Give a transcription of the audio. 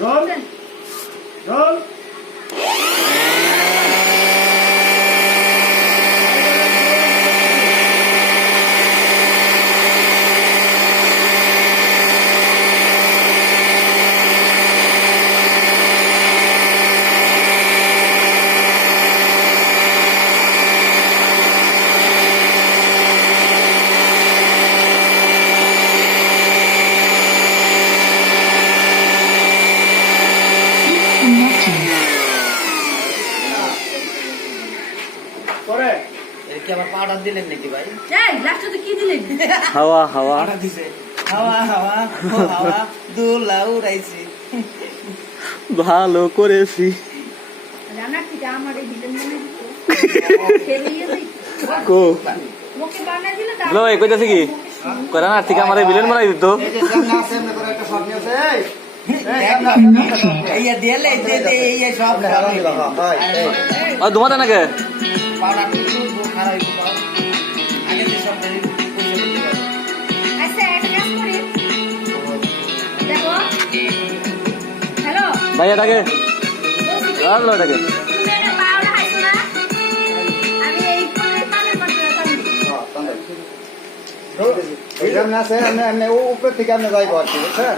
Roll roll করে এর কি আবার পাউডার দিলেন নাকি ভাই? এই লাস্টে তো কি দিলেন? হাওয়া হাওয়া পাউডার দিছে। হাওয়া হাওয়া ও হাওয়া দুলা উড়াইছি। ভালো করেছি রান্নার থেকে আমার এই দিলেন মনে দিত খেলিয়ে দিই কো ওকে বানাই দিলে লো এই কইতাছে কি করা না ঠিক আমারে বিলেন বানাই দিত এই যে সামনে আছে এমনি করে একটা শট নিয়েছে এই এইয়া দিলে দে এইয়া সব খারাপ হইলো। আর দুমাতে নাকি পাউডার তো খারাপ হইলো। আগে যে সব দেরি পয়সা দিতে পারে। আচ্ছা একটা কাজ করি দেখো হ্যালো ভাই এটাকে বলছি কি আর লো এটাকে তুমি এটা পাওনা খাইছো না আমি এই করে পানের পাত্রে খাই এই সামনে আছে এমনি এমনি উপর থেকে আপনি যাইব আর কি বুঝছেন